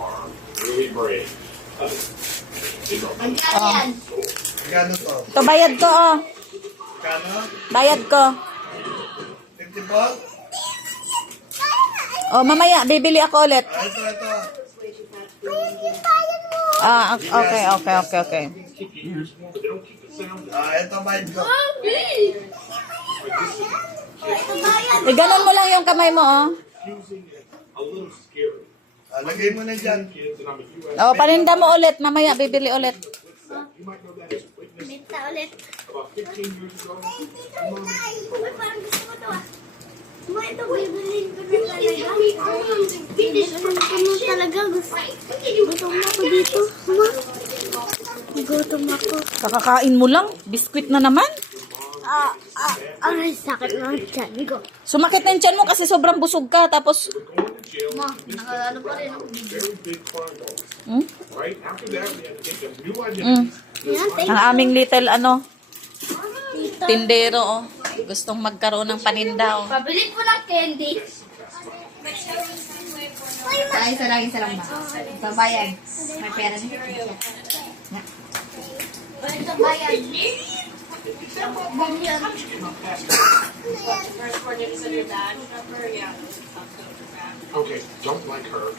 are really brave. Ang yan. Magkano to? Ito, bayad ko, oh. Magkano? Bayad ko. 50 po? Oh, mamaya, bibili ako ulit. Ah, ito. Ah, okay. Keep your ears warm, but they don't keep the sound. Ah, ito bayad ko. Eh, ganun mo lang yung kamay mo, oh. Confusing and a little scary. Ah, lagay mo na dyan. Kids, and I'm a U.S. Oh, paninda mo ulit. Mamaya, bibili ulit. You might know that as a witness. Minta ulit. About 15 years ago, Uy, parang gusto ko to ah. Ma, ito bibilin ko na talaga. Bibilin ko na talaga. Gutom na ako dito. Ma, gutom ako. Kakakain mo lang. Biskwit na naman. Aray, sakit na ang tiyan ko. Sumakit na yung tiyan mo kasi sobrang busog ka. Tapos, going to jail Ma, nakaano pa rin ako. very big crime laws. hmm? Right after that, we had to take a new identity. Yan, thank Ang aming little, tindero, oh. Gustong magkaroon ng paninda, oh. Pabilit mo ng candy. Isa lang ba? Babayan. May pera na. Ito bayan. Okay, don't like her.